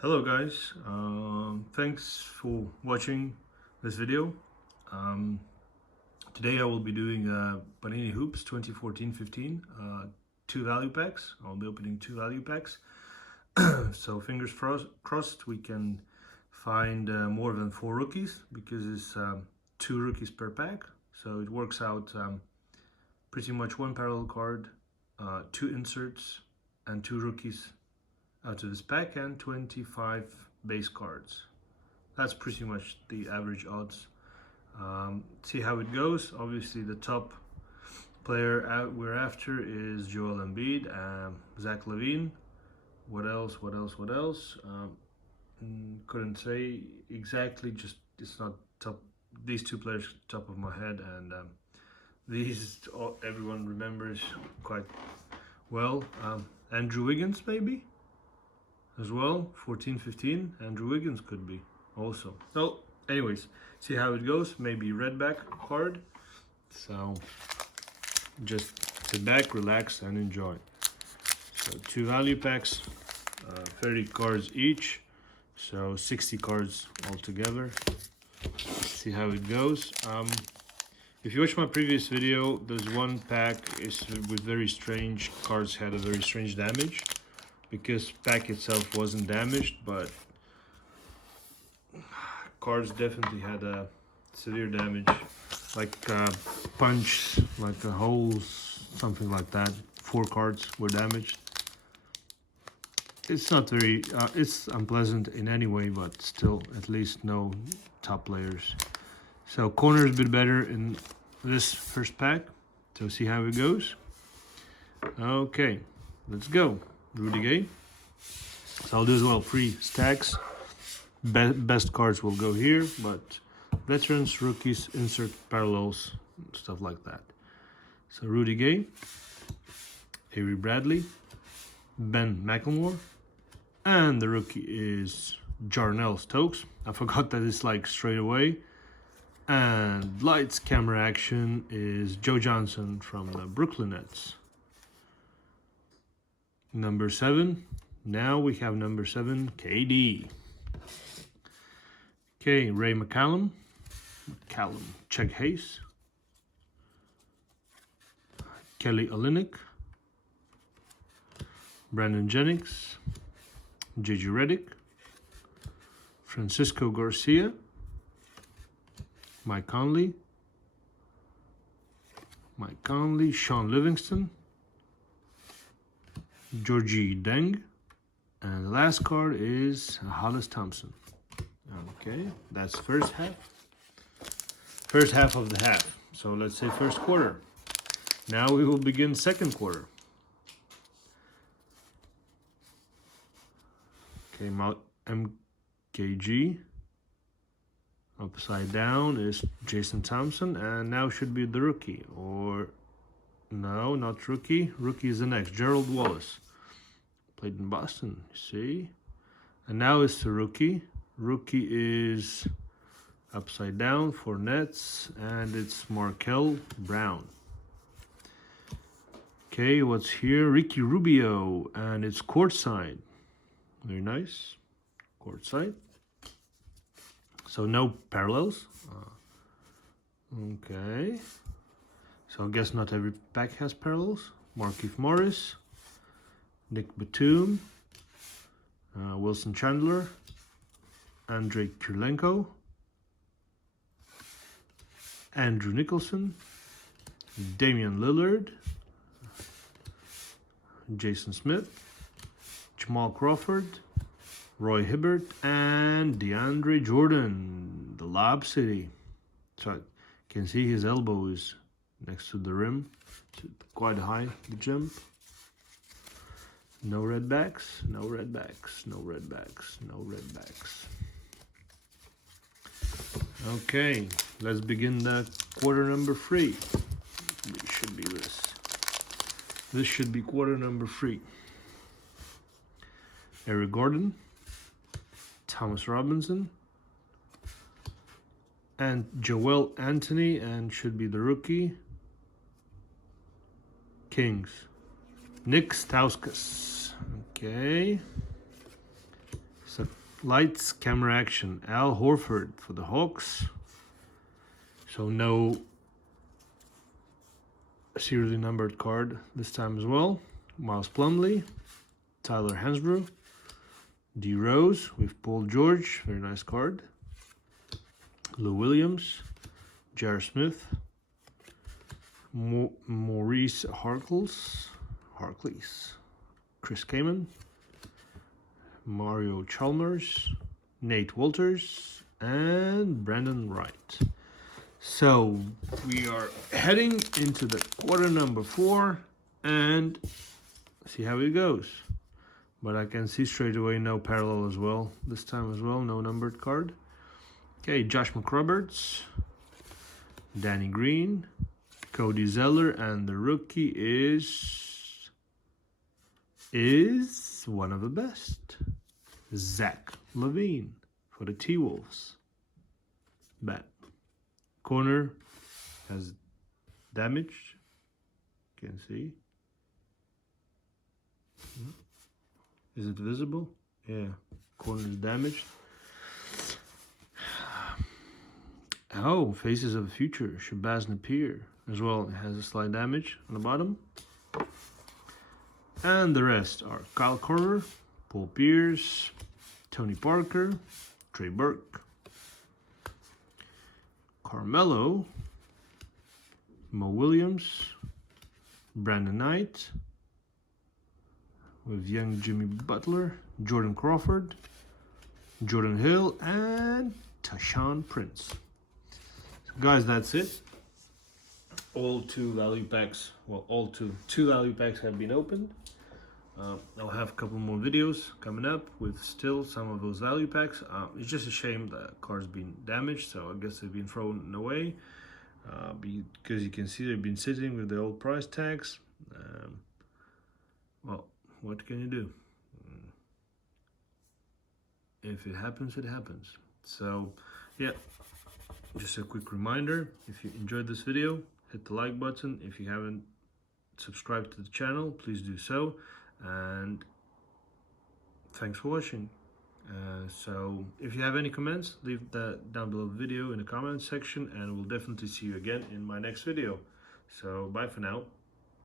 Hello guys, thanks for watching this video. Um, Today I will be doing Panini HOOPS 2014-15 two value packs. I'll be opening two value packs. So fingers crossed we can find more than four rookies, because it's two rookies per pack. So it works out pretty much one parallel card, two inserts, and two rookies out of this pack, and 25 base cards. That's pretty much the average odds. See how it goes. Obviously the top player we're after is Joel Embiid, Zach LaVine. What else? Couldn't say exactly, just it's not top. These two players top of my head, and these everyone remembers quite well. Andrew Wiggins maybe as well, 14-15. Andrew Wiggins could be also. So anyways, see how it goes. Maybe red back card. So just sit back, relax, and enjoy. So two value packs, 30 cards each, so 60 cards altogether. See how it goes. If you watch my previous video, there's one pack is with very strange cards, had a very strange damage, because pack itself wasn't damaged, but cards definitely had a severe damage, like punch, like the holes, something like that. 4 cards were damaged. It's not very, it's unpleasant in any way, but still, at least no top players. So corner is a bit better in this first pack. So see how it goes. Okay, let's go. Rudy Gay. So I'll do as well 3 stacks. Best cards will go here, but veterans, rookies, insert, parallels, stuff like that. So Rudy Gay, Avery Bradley, Ben McLemore, and the rookie is Jarnell Stokes. I forgot that it's like straight away. And lights, camera, action is Joe Johnson from the Brooklyn Nets. Number 7. Now we have number 7, KD. Okay, Ray McCallum, Chuck Hayes, Kelly Olynyk, Brandon Jennings, JJ Redick, Francisco Garcia, Mike Conley, Sean Livingston, Georgie Deng, and the last card is Hollis Thompson. Okay, that's first half. First half of the half. So let's say first quarter. Now we will begin second quarter. Okay, MKG. Upside down is Jason Thompson, and now should be the rookie. Or no, not rookie. Rookie is the next. Gerald Wallace. Played in Boston, see? And now it's the rookie. Rookie is upside down for Nets, and it's Markel Brown. Okay, what's here? Ricky Rubio, and it's courtside. Very nice. Courtside. So no parallels. Okay. So I guess not every pack has parallels. Markieff Morris, Nick Batum, Wilson Chandler, Andrei Kirilenko, Andrew Nicholson, Damian Lillard, Jason Smith, Jamal Crawford, Roy Hibbert, and DeAndre Jordan, the Lob City. So you can see his elbow is next to the rim, quite high, the jump. No red backs, no red backs, no red backs, no red backs. Okay, let's begin the quarter number 3. It should be this. This should be quarter number 3. Eric Gordon, Thomas Robinson, and Joel Anthony, and should be the rookie. Kings, Nick Stauskas. Okay. So Lights, camera, action. Al Horford for the Hawks. So no serially numbered card this time as well. Miles Plumlee, Tyler Hansbrough, D Rose with Paul George, very nice card. Lou Williams, J.R. Smith, Maurice Harkless, Chris Kaman, Mario Chalmers, Nate Walters, and Brandon Wright. So we are heading into the quarter number 4 and see how it goes. But I can see straight away no parallel as well. This time as well, no numbered card. Okay, Josh McRoberts, Danny Green, Cody Zeller, and the rookie is one of the best, Zach LaVine for the T-Wolves. Bat. Corner has damage. You can see. Is it visible? Yeah. Corner is damaged. Oh, Faces of the Future, Shabazz Napier as well. It has a slight damage on the bottom. And the rest are Kyle Korver, Paul Pierce, Tony Parker, Trey Burke, Carmelo, Mo Williams, Brandon Knight, with young Jimmy Butler, Jordan Crawford, Jordan Hill, and Tashawn Prince. So guys, that's it. All two value packs, well, two value packs have been opened. I'll have a couple more videos coming up with still some of those value packs. It's just a shame that cards been damaged, so I guess they've been thrown away because you can see they've been sitting with the old price tags. Well, what can you do? If it happens, it happens. So yeah, just a quick reminder, if you enjoyed this video, hit the like button. If you haven't subscribed to the channel, please do so. And thanks for watching. So if you have any comments, leave that down below the video in the comments section, and we'll definitely see you again in my next video. So bye for now.